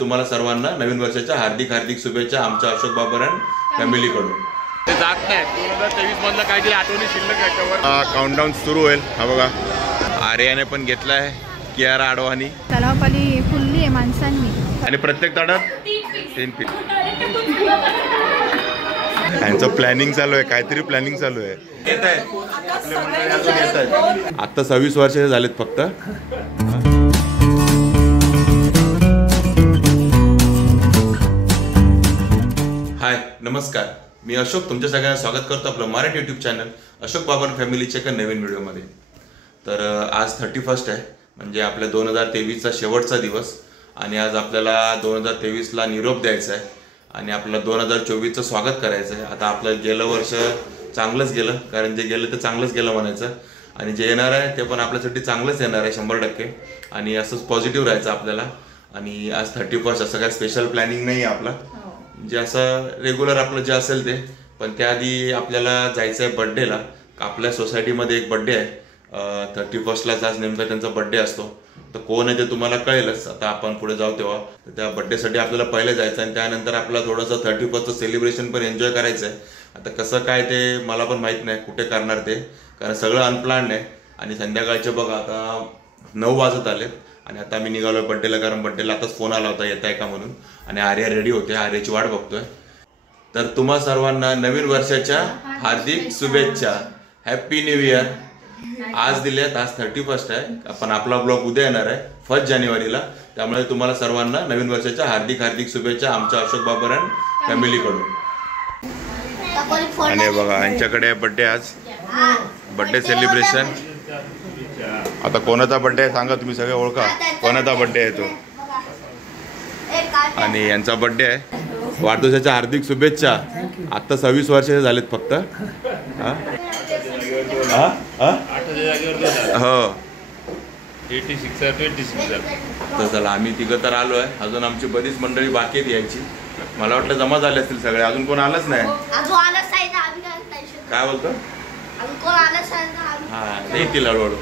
तुम्हाला सर्वांना नवीन वर्षाच्या हार्दिक हार्दिक शुभेच्छा आमच्या अशोक बाबरान फॅमिलीकडून। ते जात नाही 2023 मधलं काहीतरी आठवणी शिल्लक याच्यावर काउंटडाऊन सुरू होईल। हा बघा आर्याने पण घेतला आहे कियारा आडवाणी तलावपाली फुलली आहे माणसांनी आणि प्रत्येक ताटात 3 पीस। यांचं प्लॅनिंग चालू आहे, काहीतरी प्लॅनिंग चालू आहे। येत आहे आपल्या मंडळी अजून येत आहेत। आता 26 वर्षाचे झालेत फक्त। हाय नमस्कार, मी अशोक तुमच्या सगळ्यांना स्वागत करतो आपलं मराठी यूट्यूब चॅनल अशोक बाबर फॅमिलीच्या एका नवीन व्हिडिओमध्ये। तर आज 31 आहे, म्हणजे आपल्या 2023चा शेवटचा दिवस आणि आज आपल्याला 2023ला निरोप द्यायचा आहे आणि आपल्याला 2024चं स्वागत करायचं आहे। आता आपलं गेलं वर्ष चांगलंच गेलं, कारण जे गेलं ते चांगलंच गेलं म्हणायचं आणि जे येणार आहे ते पण आपल्यासाठी चांगलंच येणार आहे 100%। आणि असंच पॉझिटिव्ह राहायचं आपल्याला। आणि आज 31 असं काय स्पेशल प्लॅनिंग नाही आहे आपलं, जे असं रेग्युलर आपलं जे असेल ते। पण त्याआधी आपल्याला जायचं आहे बड्डेला। आपल्या सोसायटीमध्ये एक बड्डे आहे 31लाच, आज नेमका त्यांचा बड्डे असतो। तर कोण आहे ते तुम्हाला कळेलच आता आपण पुढे जाऊ तेव्हा। तर त्या बड्डेसाठी आपल्याला पहिले जायचं आणि त्यानंतर आपल्याला थोडंसं 31चं सेलिब्रेशन पण एन्जॉय करायचं आहे। आता कसं काय ते मला पण माहीत नाही कुठे करणार ते, कारण सगळं अनप्लॅन्ड आहे। आणि संध्याकाळचे बघा आता 9 वाजत आले आणि आता मी निघालो बड्डेला, कारण बड्डेला आताच फोन आला होता येत आहे का म्हणून। आणि आर्या रेडी होते, आर्याची वाट बघतोय। तर तुम्हा सर्वांना नवीन वर्षाच्या हार्दिक शुभेच्छा, हॅप्पी न्यू इयर। आज दिल्यात, आज 31 आहे, आपण आपला ब्लॉग उद्या येणार आहे 1 जानेवारीला। त्यामुळे तुम्हाला सर्वांना नवीन वर्षाच्या हार्दिक हार्दिक शुभेच्छा आमच्या अशोक बाबरान फॅमिलीकडून। आणि बघा यांच्याकडे बड्डे आज, बड्डे सेलिब्रेशन। आता कोणाचा बड्डे आहे सांगा, तुम्ही सगळे ओळखा कोणाचा बड्डे आहे तो। आणि यांचा बड्डे आहे, वाढदिवसाच्या हार्दिक शुभेच्छा। आता 26 वर्षाचे झालेत फक्त। हो 26 तर चला आम्ही तिघं तर आलो आहे, अजून आमची बरीच मंडळी बाकी आहेत यायची। मला वाटलं जमा झाले असतील सगळे, अजून कोण आलंच नाही। काय बोलतो? हा येतील हळूहळू।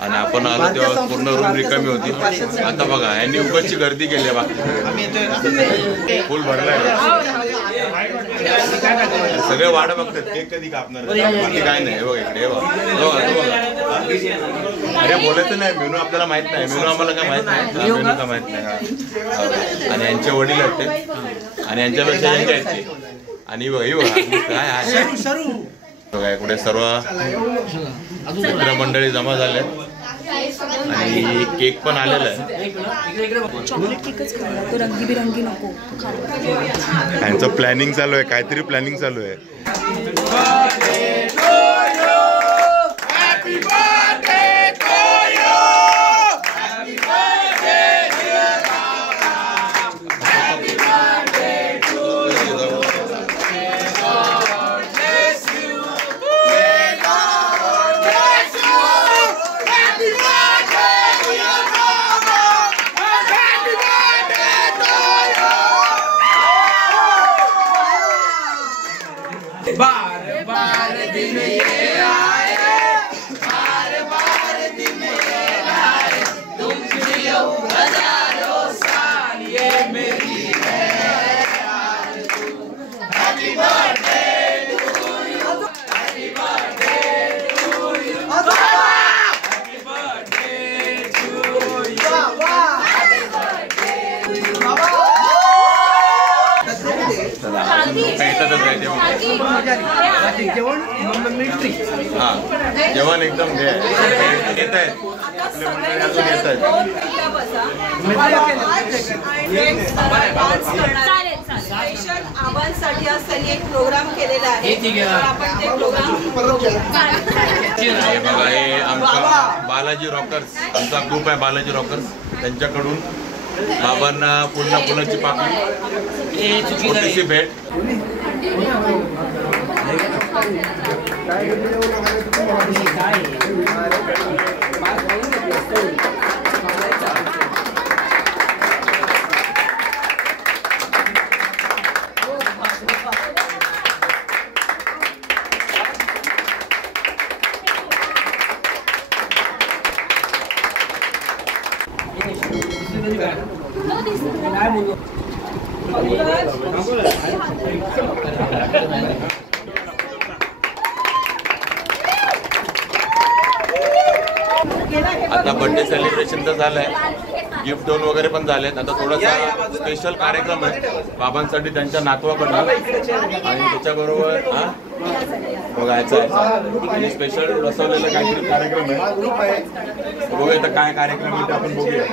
आणि आपण आलो तेव्हा पूर्ण रूम रिकामी होती। आता बघा यांनी उगाचची गर्दी केली आहे, बाकी फुल भरलाय। सगळे वाट बघतात केक कधी कापणार, बाकी काय नाही। बघा इकडे अरे बोलायचं नाही, मेनू आपल्याला माहित नाही, मेनू आम्हाला काय माहित नाही, मेनू का माहित नाही। आणि यांचे वडील आहेत ते, आणि यांच्यापेक्षा यांचे आहेत ते। आणि बघा कुठे सर्व मित्र मंडळी जमा झाल्यात आणि केक पण आलेला आहे। चॉकलेट केकच खाल्ला तो, रंगीबिरंगी नको। यांचं प्लॅनिंग चालू आहे, काहीतरी प्लॅनिंग चालू आहे। बार बार दिन ये आए, बार बार दिन ये आए, तुम जियो हजारों साल ये मेरी है आरज़ू। Happy birthday to you, happy birthday to you, happy birthday to you, happy birthday to you. जेवण एकदम येत आहेत, आपले मंडळी अजून येत आहेत। स्पेशल आवांसाठी आज त्यांनी एक प्रोग्राम केलेला आहे, आपण ते हे बघा हे आमचा बालाजी रॉकर्स, आमचा ग्रुप आहे बालाजी रॉकर्स, त्यांच्याकडून बाबांना पुन्हा पुण्याची पाकळी छोटीशी भेट। आता बर्थडे सेलिब्रेशन तर झालंय, गिफ्ट दोन वगैरे पण झालेत. आता थोडासा स्पेशल कार्यक्रम आहे बाबांसाठी, त्यांच्या नातवाकडनं आणि त्याच्याबरोबर बघायचं स्पेशल बसवलेलं काहीतरी कार्यक्रम आहे. बघूया तर काय कार्यक्रम आहे ते आपण बघूया.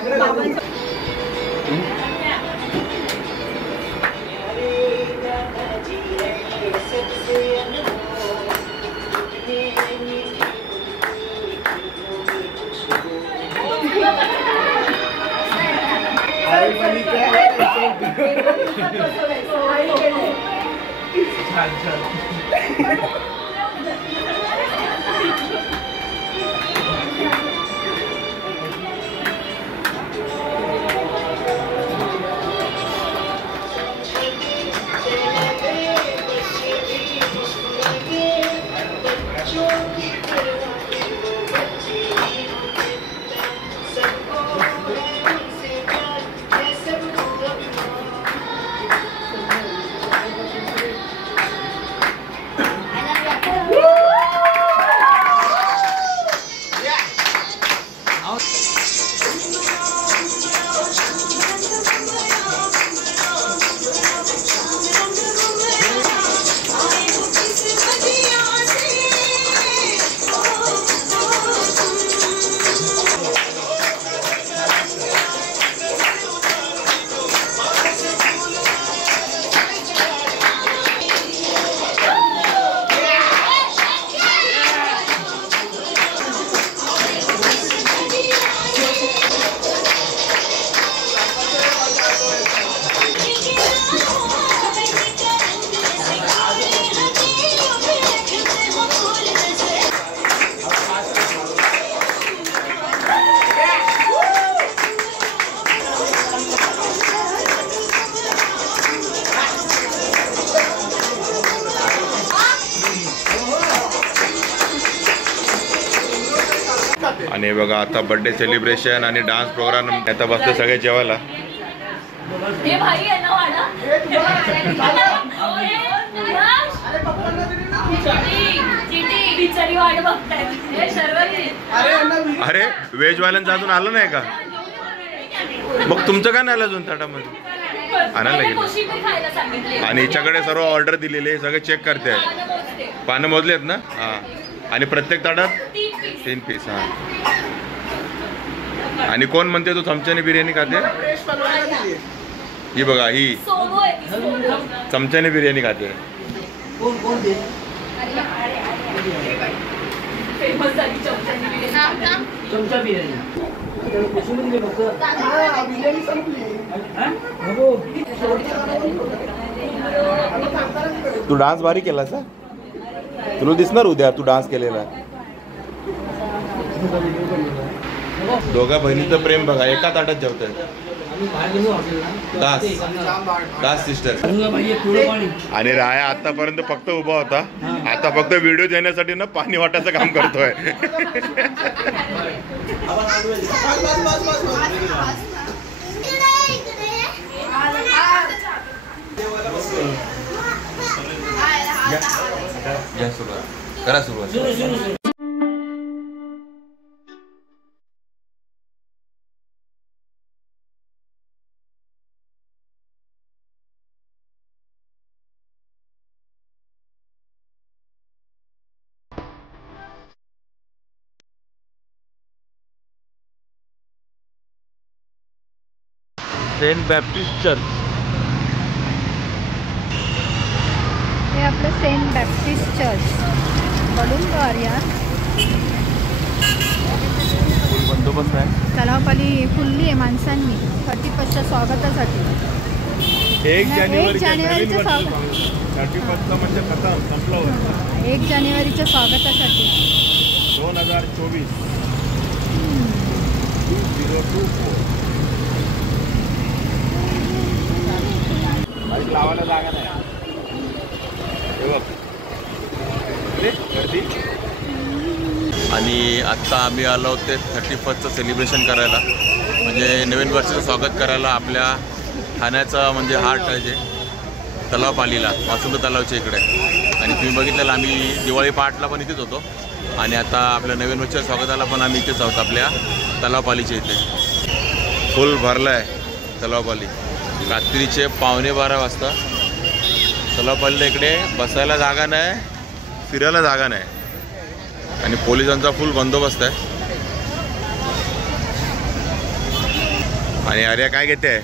आणि बघा आता बर्थडे सेलिब्रेशन आणि डान्स प्रोग्राम आता बसले सगळे जेवायला. अरे व्हेज वाल्यांचं अजून आलं नाही का? मग तुमचं का नाही आलं अजून ताटामध्ये? आणायला गेलं. आणि हिच्याकडे सर्व ऑर्डर दिलेले सगळे चेक करते आहेत. पानं मोजले आहेत ना? हा. आणि प्रत्येक ताटात 3 पीस. हा. आणि कोण म्हणते तू चमच्याने बिर्याणी खाते? ही बघा, ही चमच्याने बिर्याणी खाते. तू डान्स भारी केला सा, तुला दिसणार उद्या तू डान्स केलेला. दोघा बहिणीचं प्रेम बघा, एका ताटात जेवतात. दास सिस्टर. आणि राया आतापर्यंत फक्त उभा होता, आता फक्त व्हिडिओ देण्यासाठी ना पाणी वाटायचं काम करतोय. करा सुरुवात. Saint Baptist church. हे आपलं सेंट बॅप्टिस्ट चर्च बलूनद्वार. बंदोबस्त आहे. तलावपाली फुलली आहे माणसांनी 31च्या स्वागतासाठी. 1 जानेवारीच्या स्वागत. 31 म्हणजे खतम, संपलं. 1 जानेवारीच्या स्वागतासाठी 2024 2024. लावायला जागा नाही. आणि आत्ता आम्ही आलो होते 31चं सेलिब्रेशन करायला, म्हणजे नवीन वर्षाचं स्वागत करायला आपल्या ठाण्याचा म्हणजे हार्ट आहे जे तलाव पालीला वासुंद तलावच्या इकडे. आणि तुम्ही बघितलेलं आम्ही दिवाळी पहाटला पण इथेच होतो आणि आता आपल्या नवीन वर्षाच्या स्वागताला पण आम्ही इथेच आहोत आपल्या तलाव पालीच्या इथे. फुल भरला आहे तलाव पाली. रात्रीचे 11:15 वाजता तलाव पालीला इकडे बसायला जागा नाही, फिरायला जागा नाही आणि पोलिसांचा फुल बंदोबस्त आहे. आणि अरे काय घेते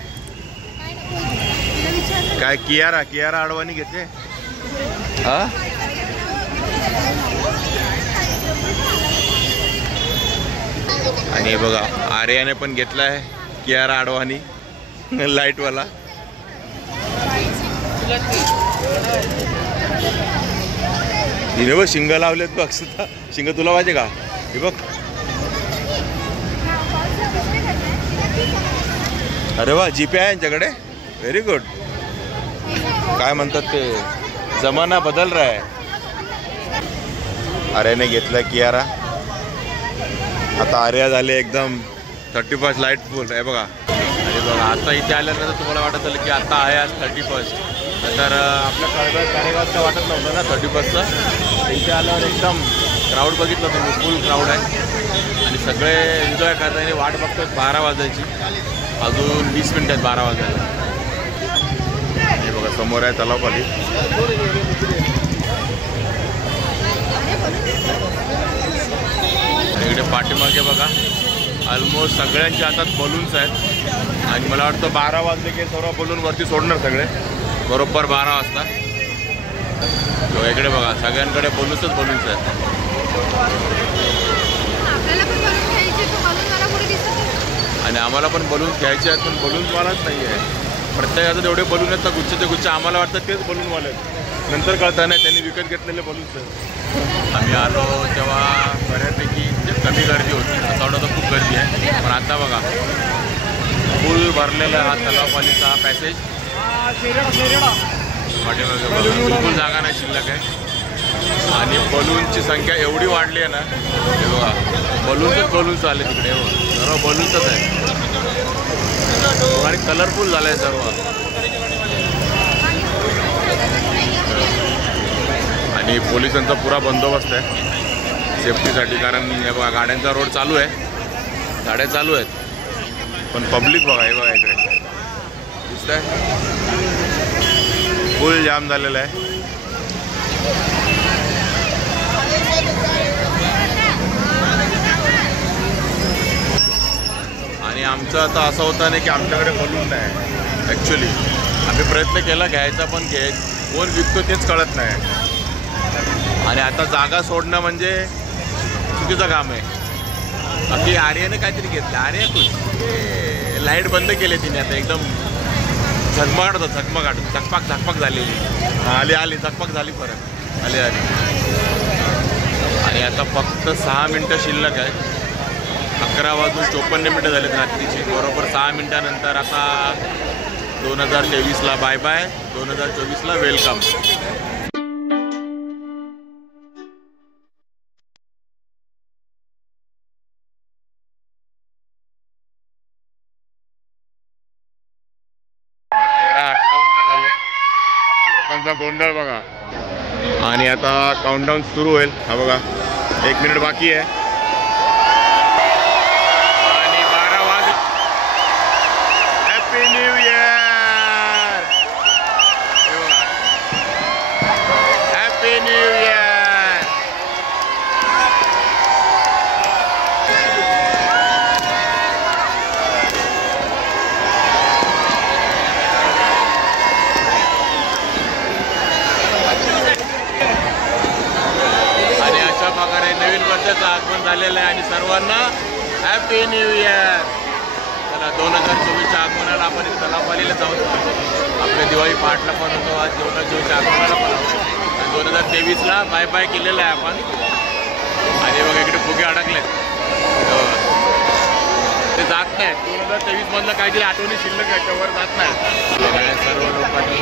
काय कियारा अडवाणी घेते हा. आणि बघा आर्याने पण घेतला आहे कियारा अडवाणी लाईटवाला. हिने बघ शिंग लावलेत बघ सुद्धा. शिंग तुला पाहिजे का? हे बघ. अरे वा जीपे आहे यांच्याकडे. Very good. काय म्हणतात ते जमाना बदल रहा है. आर्याने घेतला कियारा. आता आर्या झाले एकदम 31 लाईट फुल आहे बघा. आणि बघा आता इथे आल्यानंतर तुम्हाला वाटत आलं की आता आहे आज 31. तर आपल्या कार्यक्रमाचं वाटत नव्हतं ना 31चं. इथे आल्यावर एकदम क्राऊड बघितलं तुम्ही, फुल क्राऊड आहे आणि सगळे एन्जॉय करताना वाट बघतात 12 वाजायची. अजून 20 मिनिटात 12 वाजायला. हे बघा समोर आहे तलाव पाली. इकडे पाठीमागे बघा ऑलमोस्ट सगळ्यांच्या हातात बलून्स आहेत आणि मला वाटतं 12 वाजले की सर्व बलून वरती सोडणार सगळे बरोबर 12 वाजता. इकडे बघा सगळ्यांकडे बलून्सच बलून्स आहेत. आणि आम्हाला पण बलून घ्यायचे आहेत पण बलून्सवालाच नाही आहे. प्रत्येकाचं तेवढे बलून आहेत ना गुच्छे गुच्छ. आम्हाला वाटतं तेच बलूनवाले आहेत, नंतर कळतं नाही त्यांनी विकत घेतलेले बलून्स. आम्ही आलो तेव्हा बऱ्यापैकी कमी गर्दी होती. असं वाटतं खूप गर्दी आहे पण आता बघा फुल भरलेला हा तलाव पालीचा पॅसेज. बिलकुल जागा नाही शिल्लक आहे आणि बलूनची संख्या एवढी वाढली आहे ना. हे बघा बलून्स आले तिकडे. सर्व बलून्सच आहे आणि कलरफुल झालं आहे सर्व. आणि पोलिसांचा पुरा बंदोबस्त आहे सेफ्टीसाठी. कारण हे बघा गाड्यांचा रोड चालू आहे, गाड्या चालू आहेत पण पब्लिक बघा हे बघा इकडे दिसत आहे फुल जाम झालेला आहे. आणि आमचं आता असं होतं नाही की आमच्याकडे बलून नाही. ॲक्च्युली आम्ही प्रयत्न केला घ्यायचा पण कोण विकतो तेच कळत नाही. आणि आता जागा सोडणं म्हणजे चुकीचं काम आहे. बाकी आर्याने काहीतरी घेतलं. आर्या खुश. लाईट बंद केली तिने आता एकदम झगमगाट होतं झकपाक झालेली. आली झकपाक झाली परत आली. आणि आता फक्त 6 मिनटं शिल्लक आहे. 11:54 झालेत रात्रीची. बरोबर 6 मिनटानंतर आता 2023ला बाय बाय, 2024ला वेलकम. गोंधळ बघा. आणि आता काउंटडाऊन सुरू होईल. हा बघा 1 मिनिट बाकी आहे आणि 12 वाजले. Happy new year. Happy new year. नवीन वर्षाचं आगमन झालेलं आहे आणि सर्वांना हॅपी न्यू इयर. चला 2024च्या आगमनाला आपण इथे तलाव पालीला जाऊ. आपल्या दिवाळी पहाटला पण होतो, आज 2024च्या आगमनाला पण आहोत. आणि 2023ला बाय बाय केलेलं आहे आपण. आणि बघा इकडे फुगे अडकलेत ते जात नाहीत. 2023मधलं काहीतरी आठवणी शिल्लक याच्यावर जात नाही. सर्व लोकांनी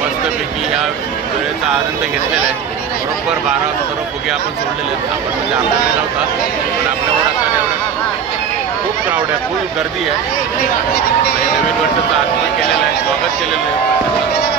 मस्तपैकी ह्या वेळेचा आनंद घेतलेला आहे. बरोबर 12 वाजता सर्व फुगे आपण सोडलेले आहेत. आपण म्हणजे आपल्याला नव्हता पण आपल्यावर आता एवढं खूप क्राऊड क्राऊड आहे, फुल गर्दी आहे. नवीन वर्षाचं आगमन केलेलं आहे, स्वागत केलेलं आहे.